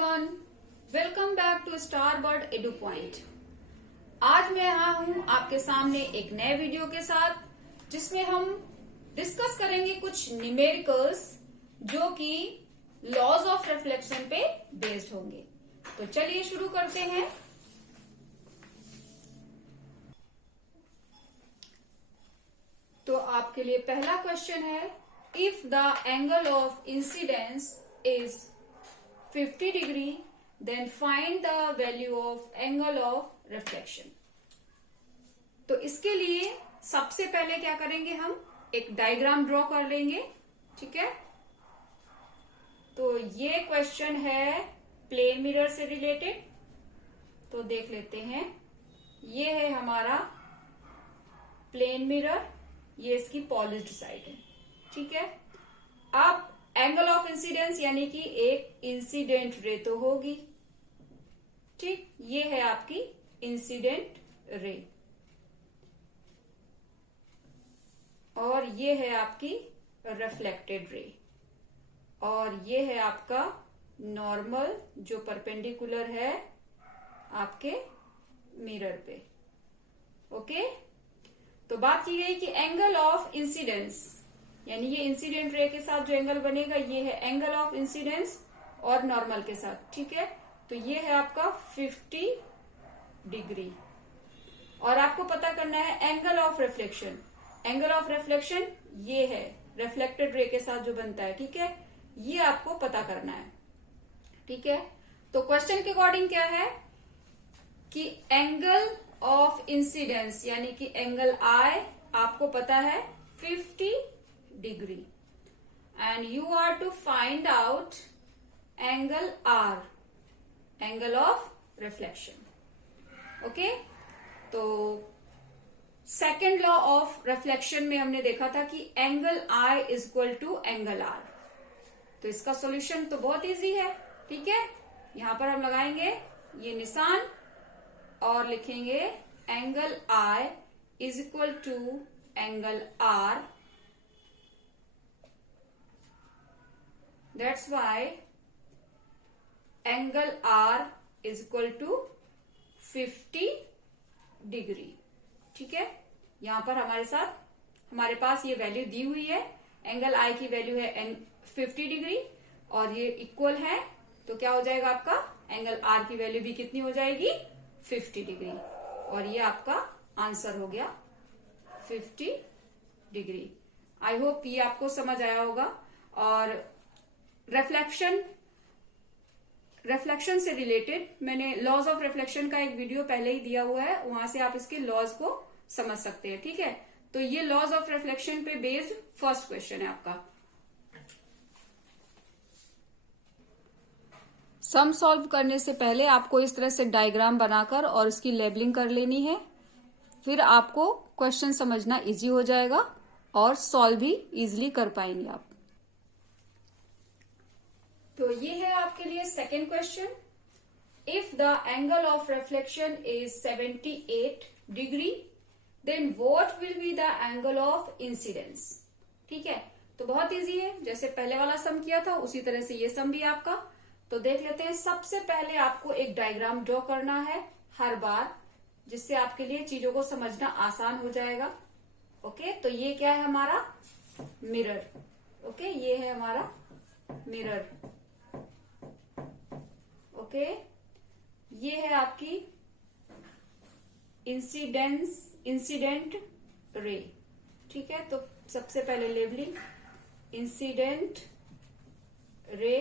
Everyone, welcome back to Starbird Edu Point. आज मैं यहाँ हूँ आपके सामने एक नए वीडियो के साथ, जिसमें हम डिस्कस करेंगे कुछ न्यूमेरिकल्स जो कि लॉज ऑफ रिफ्लेक्शन पे बेस्ड होंगे। तो चलिए शुरू करते हैं। तो आपके लिए पहला क्वेश्चन है, if the angle of incidence is 50 degree then find the value of angle of reflection. तो इसके लिए सबसे पहले क्या करेंगे, हम एक डायग्राम ड्रॉ कर लेंगे। ठीक है, तो ये क्वेश्चन है प्लेन मिरर से रिलेटेड। तो देख लेते हैं, ये है हमारा प्लेन मिरर, ये इसकी पॉलिश्ड साइड है। ठीक है, अब एंगल ऑफ इंसिडेंस यानी कि एक इंसिडेंट रे तो होगी। ठीक, ये है आपकी इंसिडेंट रे और ये है आपकी रिफ्लेक्टेड रे और ये है आपका नॉर्मल जो परपेंडिकुलर है आपके मिरर पे। ओके, तो बात की गई कि एंगल ऑफ इंसिडेंस यानी ये इंसिडेंट रे के साथ जो एंगल बनेगा ये है एंगल ऑफ इंसिडेंस और नॉर्मल के साथ। ठीक है, तो ये है आपका 50 डिग्री और आपको पता करना है angle of reflection. Angle of reflection ये है रिफ्लेक्टेड रे के साथ जो बनता है। ठीक है, ये आपको पता करना है। ठीक है, तो क्वेश्चन के अकॉर्डिंग क्या है कि एंगल ऑफ इंसिडेंस यानी कि एंगल आई आपको पता है 50 degree and you are to find out angle R, angle of reflection. Okay, तो सेकेंड लॉ ऑफ रिफ्लेक्शन में हमने देखा था कि angle I is equal to angle R. तो इसका सॉल्यूशन तो बहुत इजी है। ठीक है, यहां पर हम लगाएंगे ये निशान और लिखेंगे angle I is equal to angle R. That's why angle R is equal to 50 degree. ठीक है, यहां पर हमारे पास ये वैल्यू दी हुई है। एंगल आई की वैल्यू है 50 डिग्री और ये इक्वल है, तो क्या हो जाएगा आपका एंगल आर की वैल्यू भी कितनी हो जाएगी 50 डिग्री और ये आपका आंसर हो गया 50 डिग्री। आई होप ये आपको समझ आया होगा। और रिफ्लेक्शन से रिलेटेड मैंने लॉज ऑफ रिफ्लेक्शन का एक वीडियो पहले ही दिया हुआ है, वहां से आप इसके लॉज को समझ सकते हैं। ठीक है, तो ये लॉज ऑफ रिफ्लेक्शन पे बेस्ड फर्स्ट क्वेश्चन है आपका। सम सॉल्व करने से पहले आपको इस तरह से डायग्राम बनाकर और इसकी लेबलिंग कर लेनी है, फिर आपको क्वेश्चन समझना इजी हो जाएगा और सॉल्व भी इजीली कर पाएंगे आप। तो ये है आपके लिए second question. If the angle of reflection is 78 degree then what will be the angle of incidence. ठीक है, तो बहुत इजी है, जैसे पहले वाला सम किया था उसी तरह से ये सम भी आपका। तो देख लेते हैं, सबसे पहले आपको एक डायग्राम ड्रॉ करना है हर बार, जिससे आपके लिए चीजों को समझना आसान हो जाएगा। ओके, तो ये क्या है हमारा मिरर। ओके, ये है हमारा मिरर। ओके, ये है आपकी इंसिडेंट रे। ठीक है, तो सबसे पहले लेबलिंग इंसिडेंट रे,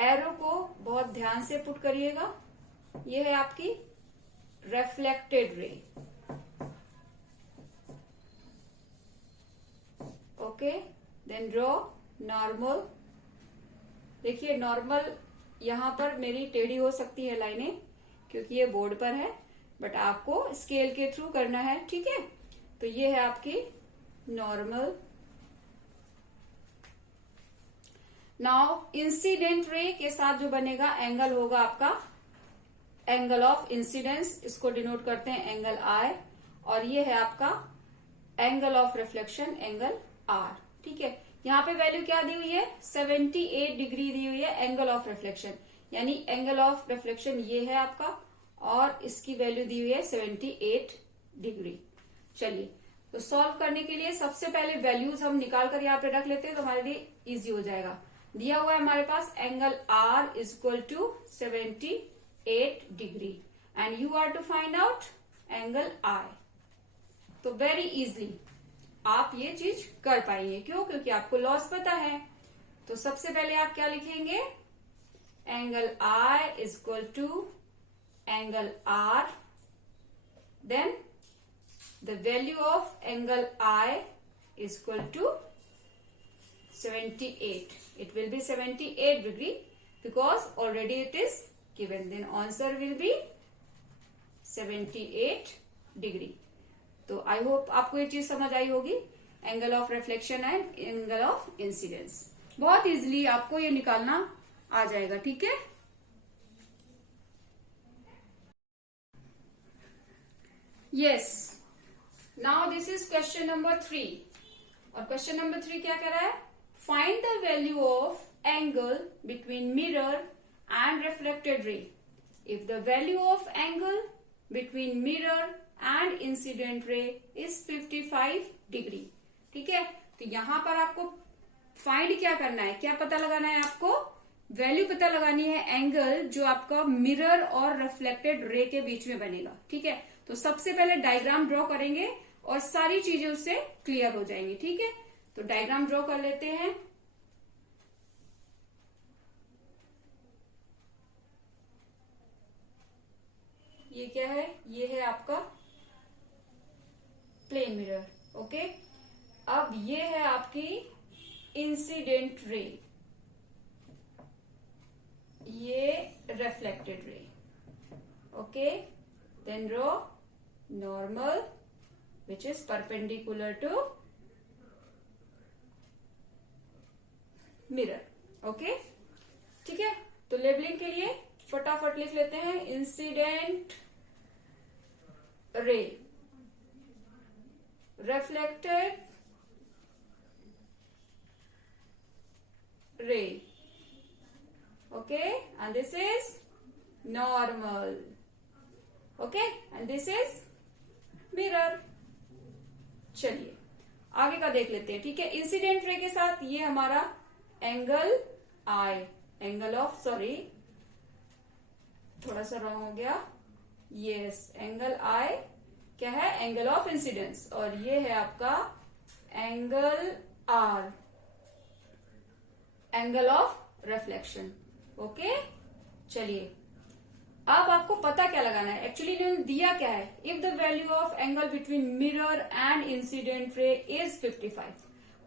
एरो को बहुत ध्यान से पुट करिएगा। ये है आपकी reflected ray. Okay, then draw normal. देखिए नॉर्मल यहां पर मेरी टेढ़ी हो सकती है लाइनें क्योंकि ये बोर्ड पर है, बट आपको स्केल के थ्रू करना है। ठीक है, तो ये है आपकी नॉर्मल। नाउ इंसिडेंट रे के साथ जो बनेगा एंगल होगा आपका एंगल ऑफ इंसिडेंस, इसको डिनोट करते हैं एंगल आई, और ये है आपका angle of reflection angle R. ठीक है, यहाँ पे वैल्यू क्या दी हुई है 78 डिग्री दी हुई है एंगल ऑफ रिफ्लेक्शन, यानी एंगल ऑफ रिफ्लेक्शन ये है आपका, और इसकी वैल्यू दी हुई है 78 डिग्री। चलिए, तो सॉल्व करने के लिए सबसे पहले वैल्यूज हम निकाल कर यहाँ पे रख लेते हैं, तो हमारे लिए इजी हो जाएगा। दिया हुआ है हमारे पास angle R is equal to 78 degree and you are to find out angle I. तो वेरी इजली आप ये चीज कर पाएंगे। क्यों? क्योंकि आपको लॉस पता है। तो सबसे पहले आप क्या लिखेंगे? Angle I is equal to angle R, then the value of angle I is equal to 78. It will be 78 degree because already it is given. Then answer will be 78 degree. तो I hope आपको ये चीज समझ आई होगी, angle of reflection and angle of incidence. बहुत easily आपको ये निकालना आ जाएगा। ठीक है, yes. Now this is question number 3, और क्वेश्चन नंबर 3 क्या कह रहा है? Find the value of angle between mirror and reflected रे if the value of angle between mirror and incident ray is 55 degree. ठीक है, तो यहां पर आपको फाइंड क्या करना है, क्या पता लगाना है? आपको वैल्यू पता लगानी है एंगल जो आपका मिरर और रिफ्लेक्टेड रे के बीच में बनेगा। ठीक है, तो सबसे पहले डायग्राम ड्रॉ करेंगे और सारी चीजें उससे क्लियर हो जाएंगी। ठीक है, तो डायग्राम ड्रॉ कर लेते हैं। ये क्या है? ये है आपका प्लेन मिरर। ओके, अब ये है आपकी इंसिडेंट रे, ये reflected ray. Okay, then draw normal which is perpendicular to mirror. Okay, ठीक है, तो लेबलिंग के लिए फटाफट लिख लेते हैं incident ray, reflected ray. Okay, and this is normal. Okay, and this is mirror. चलिए आगे का देख लेते हैं। ठीक है, इंसिडेंट रे के साथ ये हमारा angle I, angle of, sorry थोड़ा सा रॉन्ग हो गया, यस, एंगल आई क्या है? एंगल ऑफ इंसिडेंस, और ये है आपका angle R, angle of reflection. Okay, चलिए अब आपको पता क्या लगाना है? एक्चुअली इन्होंने दिया क्या है? If the value of angle between mirror and incident ray is 55,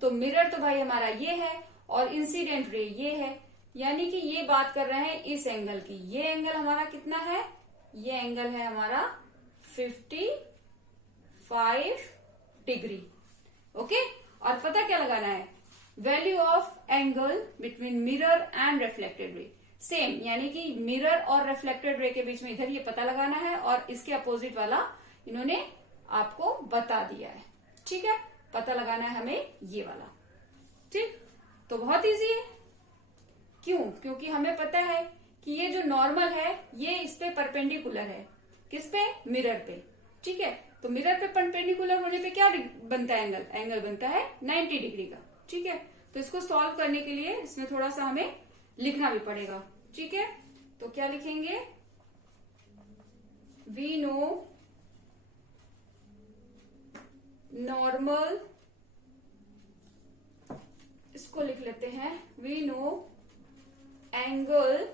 तो मिरर तो भाई हमारा ये है और इंसिडेंट रे ये है, यानी कि ये बात कर रहे हैं इस एंगल की। ये एंगल हमारा कितना है? ये एंगल है हमारा 55 डिग्री। ओके, और पता क्या लगाना है? Value of angle between mirror and reflected रे, सेम, यानी कि मिरर और रिफ्लेक्टेड रे के बीच में इधर ये पता लगाना है, और इसके अपोजिट वाला इन्होंने आपको बता दिया है। ठीक है, पता लगाना है हमें ये वाला। ठीक, तो बहुत इजी है। क्यों? क्योंकि हमें पता है कि ये जो नॉर्मल है ये इस पे परपेंडिकुलर है। किस पे? मिरर पे। ठीक है, तो मिरर पे परपेंडिकुलर होने पे क्या बनता है? एंगल, एंगल बनता है 90 डिग्री का। ठीक है, तो इसको सॉल्व करने के लिए इसमें थोड़ा सा हमें लिखना भी पड़ेगा। ठीक है, तो क्या लिखेंगे? वी नो नॉर्मल, इसको लिख लेते हैं, we know angle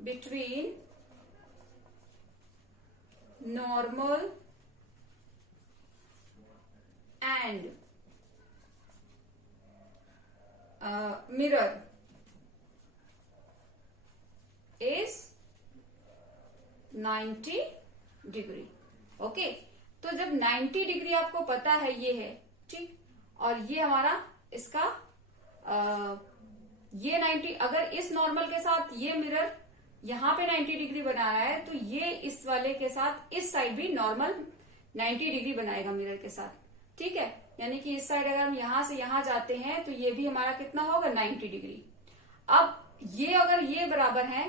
between normal and mirror is 90 degree. Okay, तो जब 90 डिग्री आपको पता है ये है, ठीक, और ये हमारा इसका ये 90, अगर इस नॉर्मल के साथ ये मिरर यहां पे 90 डिग्री बना रहा है, तो ये इस वाले के साथ इस साइड भी नॉर्मल 90 डिग्री बनाएगा मिरर के साथ। ठीक है, यानी कि इस साइड अगर हम यहां से यहां जाते हैं तो ये भी हमारा कितना होगा? 90 डिग्री। अब ये अगर ये बराबर है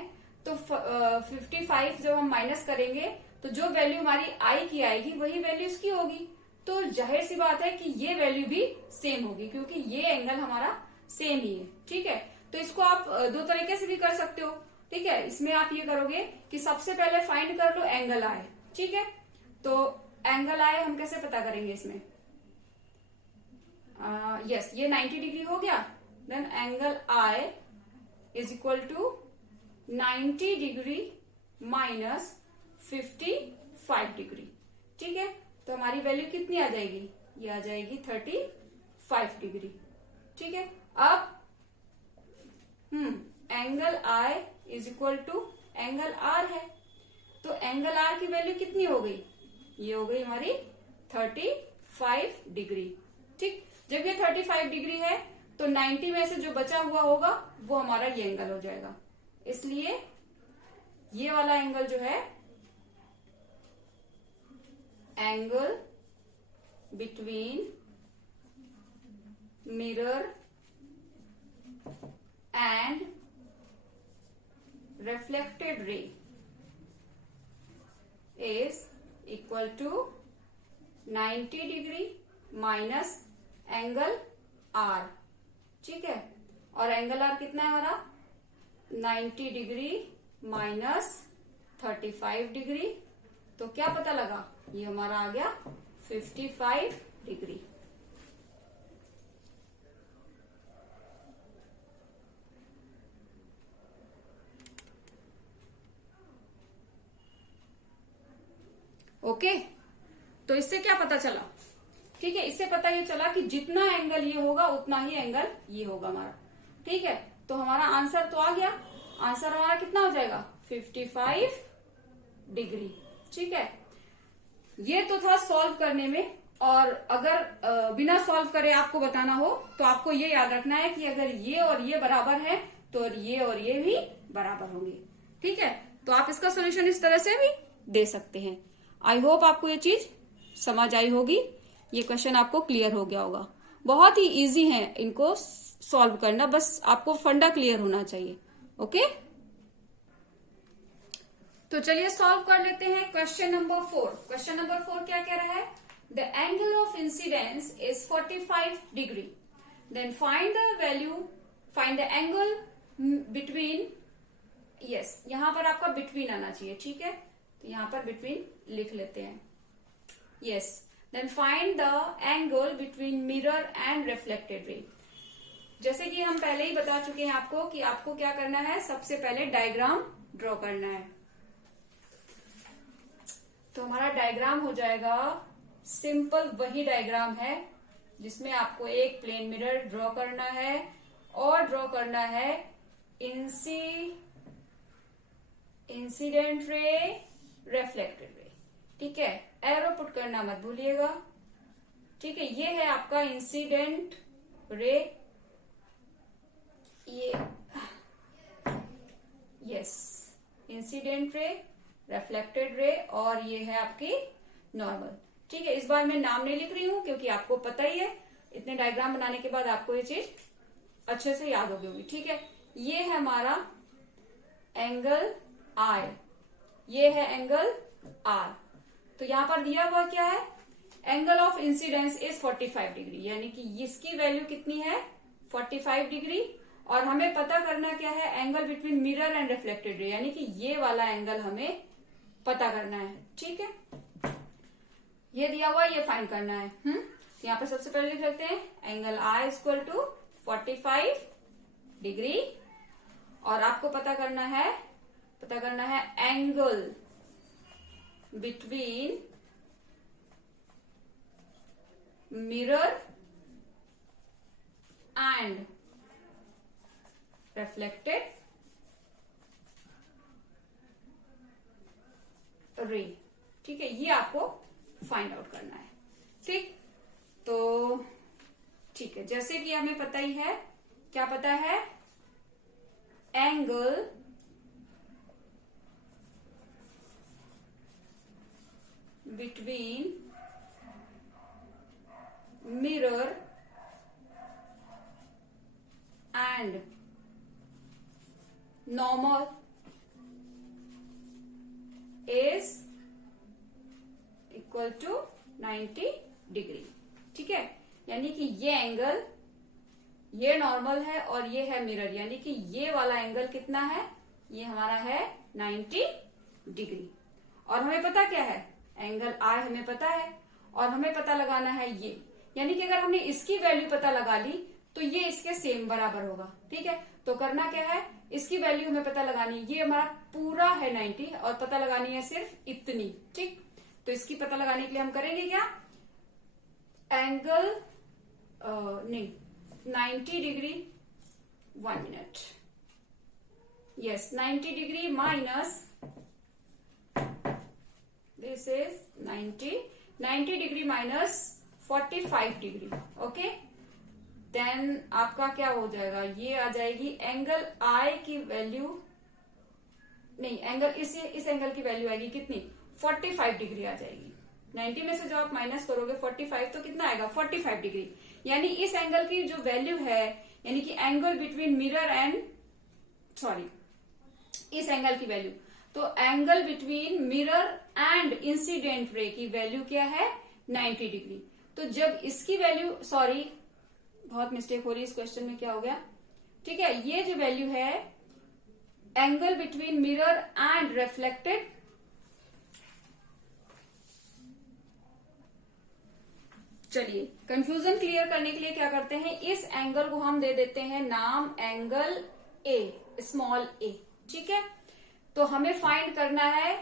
तो 55 जब हम माइनस करेंगे तो जो वैल्यू हमारी आई की आएगी वही वैल्यू इसकी होगी। तो जाहिर सी बात है कि ये वैल्यू भी सेम होगी क्योंकि ये एंगल हमारा सेम ही है। ठीक है, तो इसको आप दो तरीके से भी कर सकते हो। ठीक है, इसमें आप ये करोगे कि सबसे पहले फाइंड कर लो एंगल आई। ठीक है, तो एंगल आई हम कैसे पता करेंगे इसमें? यस, ये 90 डिग्री हो गया। Then angle I is equal to 90 degree minus 55 degree. ठीक है, तो हमारी वैल्यू कितनी आ जाएगी? ये आ जाएगी 35 डिग्री। ठीक है, अब angle I is equal to angle R है, तो एंगल आर की वैल्यू कितनी हो गई? ये हो गई हमारी 35 डिग्री। ठीक, जब ये 35 डिग्री है तो 90 में से जो बचा हुआ होगा वो हमारा ये एंगल हो जाएगा। इसलिए ये वाला एंगल जो है, angle between mirror and reflected ray is equal to 90 degree minus angle R. ठीक है, और एंगल आर कितना है हमारा? 90 डिग्री माइनस 35 डिग्री। तो क्या पता लगा? ये हमारा आ गया 55 डिग्री। ओके, तो इससे क्या पता चला? ठीक है, इससे पता ये चला कि जितना एंगल ये होगा उतना ही एंगल ये होगा हमारा। ठीक है, तो हमारा आंसर तो आ गया। आंसर हमारा कितना हो जाएगा? 55 डिग्री। ठीक है, ये तो था सॉल्व करने में। और अगर बिना सॉल्व करे आपको बताना हो तो आपको ये याद रखना है कि अगर ये और ये बराबर है तो ये और ये भी बराबर होंगे। ठीक है, तो आप इसका सोल्यूशन इस तरह से भी दे सकते हैं। आई होप आपको ये चीज समझ आई होगी, ये क्वेश्चन आपको क्लियर हो गया होगा। बहुत ही इजी है इनको सॉल्व करना, बस आपको फंडा क्लियर होना चाहिए। ओके, तो चलिए सॉल्व कर लेते हैं क्वेश्चन नंबर 4। क्वेश्चन नंबर 4 क्या कह रहा है? The angle of incidence is 45 degree, then find the value, find the angle between. Yes, यहां पर आपका बिटवीन आना चाहिए। ठीक है, तो यहां पर बिटवीन लिख लेते हैं। Yes, then find the angle between mirror and reflected ray. जैसे कि हम पहले ही बता चुके हैं आपको कि आपको क्या करना है, सबसे पहले डायग्राम ड्रॉ करना है। तो हमारा डायग्राम हो जाएगा सिंपल वही डायग्राम है जिसमें आपको एक प्लेन मिरर ड्रॉ करना है और ड्रॉ करना है इंसिडेंट रे, रिफ्लेक्टेड रे। ठीक है, एरो पुट करना मत भूलिएगा। ठीक है, ये है आपका इंसिडेंट रे, ये yes incident ray, reflected ray, और ये है आपकी नॉर्मल। ठीक है, इस बार मैं नाम नहीं लिख रही हूं क्योंकि आपको पता ही है, इतने डायग्राम बनाने के बाद आपको ये चीज अच्छे से याद हो गई होगी। ठीक है, ये है हमारा एंगल आई, ये है एंगल आर। तो यहां पर दिया हुआ क्या है? Angle of incidence is 45 degree, यानी कि इसकी वैल्यू कितनी है? 45 डिग्री। और हमें पता करना क्या है? Angle between mirror and reflected रे, यानी कि ये वाला एंगल हमें पता करना है। ठीक है, ये दिया हुआ ये फाइंड करना है। यहाँ पर सबसे पहले लिख लेते हैं angle I equal to 45 degree, और आपको पता करना है angle between mirror and reflected ray. ठीक है, ये आपको फाइंड आउट करना है। ठीक, तो ठीक है, जैसे कि हमें पता ही है, क्या पता है? Angle between mirror and normal is equal to 90 degree. ठीक है, यानी कि ये एंगल, ये नॉर्मल है और ये है मिरर, यानी कि ये वाला एंगल कितना है, ये हमारा है 90 डिग्री। और हमें पता क्या है, एंगल आई हमें पता है और हमें पता लगाना है ये, यानी कि अगर हमने इसकी वैल्यू पता लगा ली तो ये इसके सेम बराबर होगा। ठीक है, तो करना क्या है, इसकी वैल्यू हमें पता लगानी है, ये हमारा पूरा है 90 और पता लगानी है सिर्फ इतनी। ठीक, तो इसकी पता लगाने के लिए हम करेंगे क्या, एंगल नहीं 90 degree, 1 minute, yes 90 degree minus this is 90 degree minus 45 degree. Okay, then आपका क्या हो जाएगा, ये आ जाएगी एंगल आई की वैल्यू, नहीं एंगल इस एंगल की वैल्यू आएगी कितनी, 45 डिग्री आ जाएगी। 90 में से जो आप माइनस करोगे 45 तो कितना आएगा, 45 डिग्री। यानी इस एंगल की जो वैल्यू है, यानी कि एंगल बिटवीन मिरर एंड इस एंगल की वैल्यू, तो angle between mirror and incident रे की वैल्यू क्या है, 90 डिग्री। तो जब इसकी वैल्यू, सॉरी बहुत मिस्टेक हो रही है इस क्वेश्चन में, क्या हो गया, ठीक है, ये जो वैल्यू है angle between mirror and reflected, चलिए कंफ्यूजन क्लियर करने के लिए क्या करते हैं, इस एंगल को हम दे देते हैं नाम एंगल ए, स्मॉल ए। ठीक है, तो हमें फाइंड करना है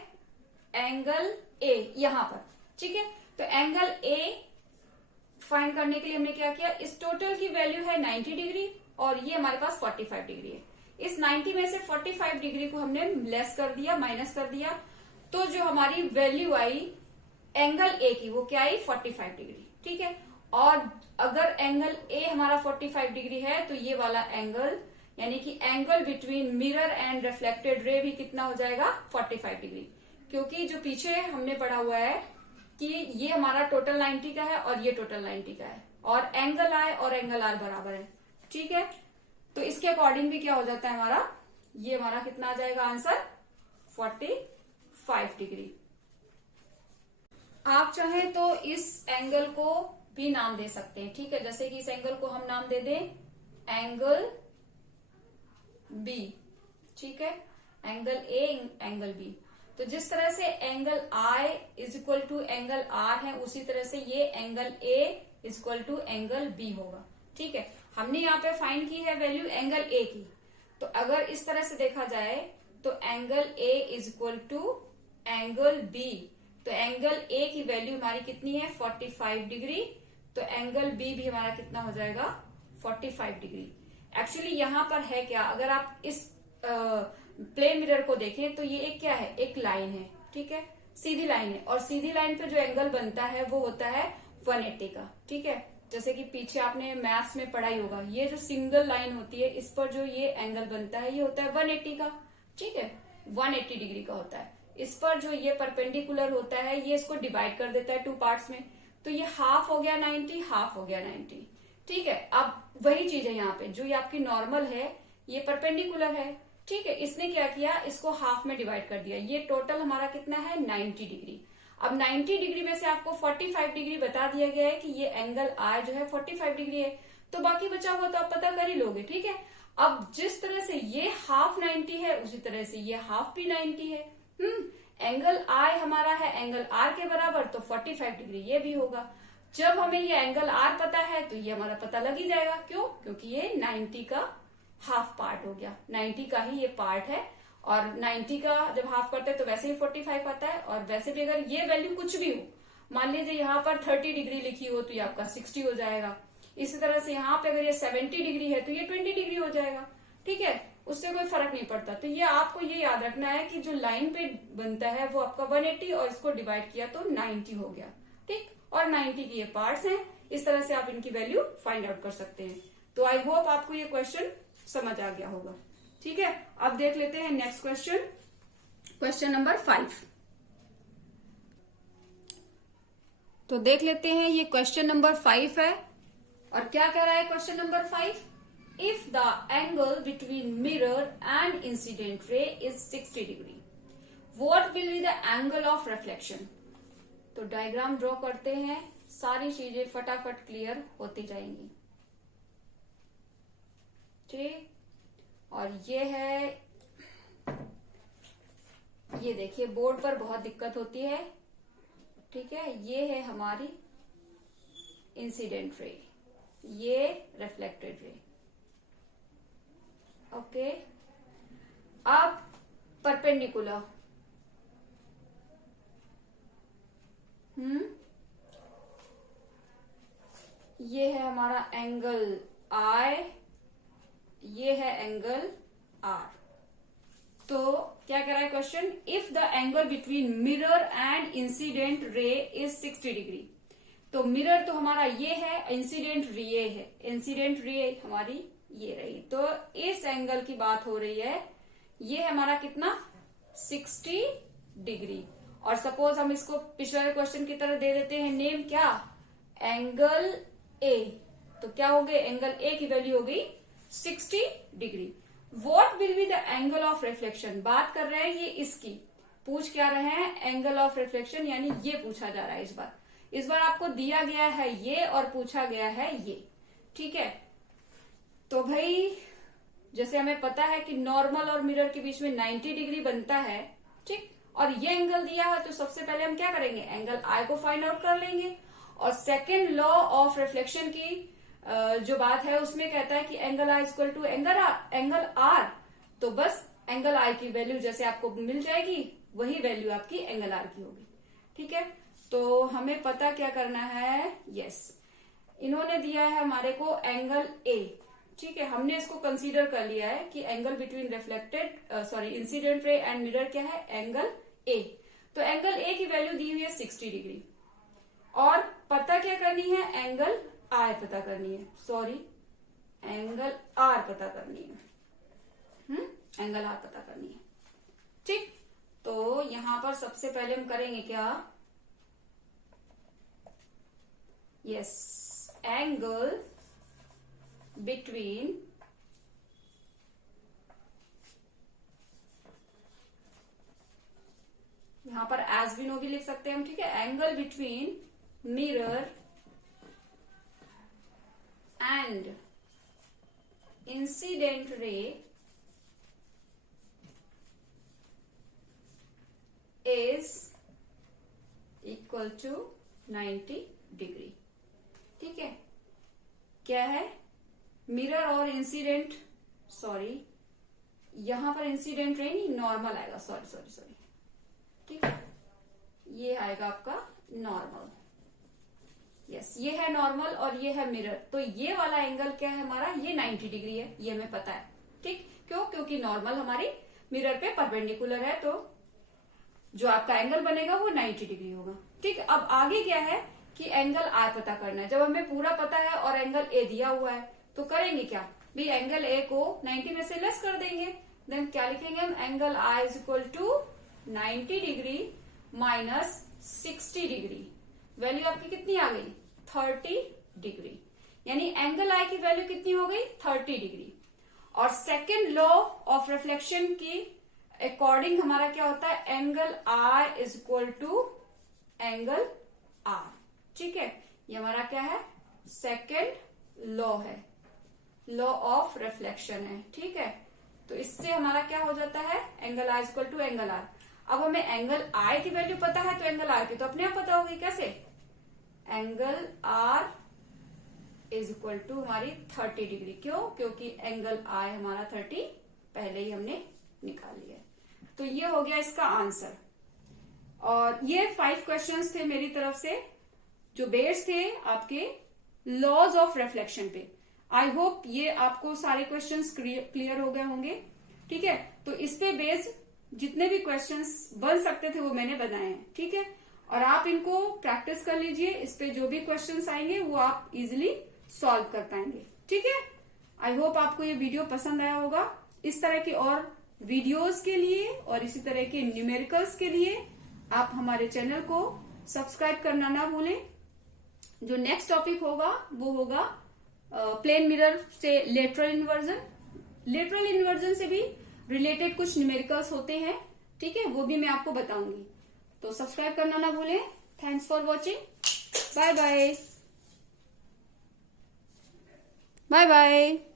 एंगल ए यहां पर। ठीक है, तो एंगल ए फाइंड करने के लिए हमने क्या किया, इस टोटल की वैल्यू है 90 डिग्री और ये हमारे पास 45 डिग्री है। इस 90 में से 45 डिग्री को हमने लेस कर दिया, माइनस कर दिया, तो जो हमारी वैल्यू आई एंगल ए की वो क्या आई, 45 डिग्री। ठीक है, और अगर एंगल ए हमारा 45 डिग्री है तो ये वाला एंगल, यानी कि angle between mirror and reflected रे भी कितना हो जाएगा, 45 डिग्री। क्योंकि जो पीछे हमने पढ़ा हुआ है कि ये हमारा टोटल 90 का है और ये टोटल 90 का है, और एंगल आई और एंगल आर बराबर है। ठीक है, तो इसके अकॉर्डिंग भी क्या हो जाता है हमारा, ये हमारा कितना आ जाएगा आंसर, 45 डिग्री। आप चाहें तो इस एंगल को भी नाम दे सकते हैं। ठीक है, जैसे कि इस एंगल को हम नाम दे दें एंगल बी। ठीक है, एंगल ए, एंगल बी। तो जिस तरह से angle I is equal to angle R है, उसी तरह से ये angle A is equal to angle B होगा। ठीक है, हमने यहाँ पे फाइंड की है वैल्यू एंगल ए की, तो अगर इस तरह से देखा जाए तो angle A is equal to angle B, तो एंगल ए की वैल्यू हमारी कितनी है, 45 डिग्री, तो एंगल बी भी हमारा कितना हो जाएगा, 45 डिग्री। एक्चुअली यहाँ पर है क्या, अगर आप इस प्लेन मिरर को देखें तो ये एक क्या है, एक लाइन है। ठीक है, सीधी लाइन है, और सीधी लाइन पे जो एंगल बनता है वो होता है 180 का। ठीक है, जैसे कि पीछे आपने मैथ्स में पढ़ा ही होगा, ये जो सिंगल लाइन होती है इस पर जो ये एंगल बनता है ये होता है 180 का। ठीक है, 180 डिग्री का होता है। इस पर जो ये परपेंडिकुलर होता है ये इसको डिवाइड कर देता है 2 पार्ट्स में, तो ये हाफ हो गया 90, हाफ हो गया 90। ठीक है, अब वही चीज है यहाँ पे, जो ये आपकी नॉर्मल है ये परपेंडिकुलर है। ठीक है, इसने क्या किया, इसको हाफ में डिवाइड कर दिया, ये टोटल हमारा कितना है, 90 डिग्री। अब 90 डिग्री में से आपको 45 डिग्री बता दिया गया है कि ये एंगल आर जो है 45 डिग्री है, तो बाकी बचा हुआ तो आप पता कर ही लोगे। ठीक है, अब जिस तरह से ये हाफ 90 है उसी तरह से ये हाफ भी 90 है। एंगल आई हमारा है एंगल आर के बराबर, तो 45 डिग्री ये भी होगा। जब हमें ये एंगल आर पता है तो ये हमारा पता लग ही जाएगा, क्यों, क्योंकि ये 90 का हाफ पार्ट हो गया, 90 का ही ये पार्ट है, और 90 का जब हाफ करते हैं तो वैसे ही 45 आता है। और वैसे भी अगर ये वैल्यू कुछ भी हो, मान लीजिए यहाँ पर 30 डिग्री लिखी हो तो ये आपका 60 हो जाएगा। इसी तरह से यहाँ पे अगर ये 70 डिग्री है तो ये 20 डिग्री हो जाएगा। ठीक है, उससे कोई फर्क नहीं पड़ता। तो ये आपको ये याद रखना है कि जो लाइन पे बनता है वो आपका 180 और इसको डिवाइड किया तो 90 हो गया। ठीक, और 90 के ये पार्ट्स हैं, इस तरह से आप इनकी वैल्यू फाइंड आउट कर सकते हैं। तो आई होप आपको ये क्वेश्चन समझ आ गया होगा। ठीक है, अब देख लेते हैं नेक्स्ट क्वेश्चन, क्वेश्चन नंबर 5। तो देख लेते हैं, ये क्वेश्चन नंबर 5 है, और क्या कह रहा है question number 5, if the angle between mirror and incident ray is 60 degree, what will be the angle of reflection? तो डायग्राम ड्रॉ करते हैं, सारी चीजें फटाफट क्लियर होती जाएंगी। ठीक, और ये है, ये देखिए बोर्ड पर बहुत दिक्कत होती है। ठीक है, ये है हमारी इंसिडेंट रे, ये रिफ्लेक्टेड रे। ओके, अब परपेंडिकुलर, ये है हमारा एंगल I, ये है एंगल R। तो क्या कह रहा है question? If the angle between mirror and incident ray is 60 degree. तो मिरर तो हमारा ये है, इंसिडेंट रे ये है, इंसिडेंट रे हमारी ये रही। तो इस एंगल की बात हो रही है, ये है हमारा कितना? 60 डिग्री। और सपोज हम इसको पिछले क्वेश्चन की तरह दे देते हैं नेम, क्या? Angle A. तो क्या हो गए? एंगल ए की वैल्यू हो गई 60 degree. What will be the angle of reflection? बात कर रहे हैं ये इसकी, पूछ क्या रहे हैं? एंगल ऑफ रिफ्लेक्शन, यानी ये पूछा जा रहा है इस बार आपको दिया गया है ये और पूछा गया है ये। ठीक है, तो भाई जैसे हमें पता है कि नॉर्मल और मिरर के बीच में 90 डिग्री बनता है। ठीक, और ये एंगल दिया है, तो सबसे पहले हम क्या करेंगे? एंगल आई को फाइंड आउट कर लेंगे। और सेकेंड लॉ ऑफ रिफ्लेक्शन की जो बात है उसमें कहता है कि angle I equal to angle R. तो बस एंगल आई की वैल्यू जैसे आपको मिल जाएगी, वही वैल्यू आपकी एंगल आर की होगी। ठीक है, तो हमें पता क्या करना है? यस, इन्होंने दिया है हमारे को एंगल ए। ठीक है, हमने इसको कंसीडर कर लिया है कि angle between incident ray and mirror क्या है? Angle A. तो एंगल ए की वैल्यू दी हुई है 60 डिग्री। और पता क्या करनी है? एंगल आई पता करनी है, एंगल आर पता करनी है। एंगल आर पता करनी है। ठीक, तो यहां पर सबसे पहले हम करेंगे क्या? यस, एंगल बिटवीन यहां पर एज वी नो भी लिख सकते हैं हम। ठीक है, angle between mirror and incident ray is equal to 90 degree. ठीक है, क्या है? मिरर और इंसिडेंट, यहां पर इंसिडेंट रे नहीं, नॉर्मल आएगा। सॉरी। ठीक है, ये आएगा आपका नॉर्मल। यस, ये है नॉर्मल और ये है मिरर। तो ये वाला एंगल क्या है हमारा? ये 90 डिग्री है, ये हमें पता है। ठीक, क्यों? क्योंकि नॉर्मल हमारी मिरर पे परपेंडिकुलर है, तो जो आपका एंगल बनेगा वो 90 डिग्री होगा। ठीक, अब आगे क्या है कि एंगल आर पता करना है। जब हमें पूरा पता है और एंगल ए दिया हुआ है, तो करेंगे क्या? भी एंगल ए को 90 में से लेस कर देंगे। देन क्या लिखेंगे हम? Angle I is equal to 90 degree minus 60 degree. Value आपकी कितनी आ गई? 30 डिग्री। यानी एंगल आई की वैल्यू कितनी हो गई? 30 डिग्री। और सेकेंड लॉ ऑफ रिफ्लेक्शन की अकॉर्डिंग हमारा क्या होता है? Angle I is equal to angle R. ठीक है, ये हमारा क्या है? सेकेंड लॉ है, लॉ ऑफ रिफ्लेक्शन है। ठीक है, तो इससे हमारा क्या हो जाता है? Angle I equal to angle R. अब हमें एंगल आई की वैल्यू पता है, तो एंगल आर की तो अपने आप पता होगी। कैसे? Angle R is equal to हमारी 30 डिग्री। क्यों? क्योंकि एंगल आई हमारा 30 पहले ही हमने निकाल लिया। तो ये हो गया इसका आंसर। और ये 5 क्वेश्चंस थे मेरी तरफ से, जो बेस्ड थे आपके लॉज ऑफ रिफ्लेक्शन पे। आई होप ये आपको सारे क्वेश्चंस क्लियर हो गए होंगे। ठीक है, तो इस पे बेस्ड जितने भी क्वेश्चंस बन सकते थे वो मैंने बनाए हैं। ठीक है, और आप इनको प्रैक्टिस कर लीजिए। इस पे जो भी क्वेश्चंस आएंगे वो आप इजिली सॉल्व कर पाएंगे। ठीक है, आई होप आपको ये वीडियो पसंद आया होगा। इस तरह की और वीडियोस के लिए और इसी तरह के न्यूमेरिकल्स के लिए आप हमारे चैनल को सब्सक्राइब करना ना भूलें। जो नेक्स्ट टॉपिक होगा वो होगा प्लेन मिरर से लेटरल इन्वर्जन से भी रिलेटेड कुछ न्यूमेरिकल्स होते हैं, ठीक है, वो भी मैं आपको बताऊंगी। तो सब्सक्राइब करना ना भूलें। Thanks for watching. Bye bye. Bye bye.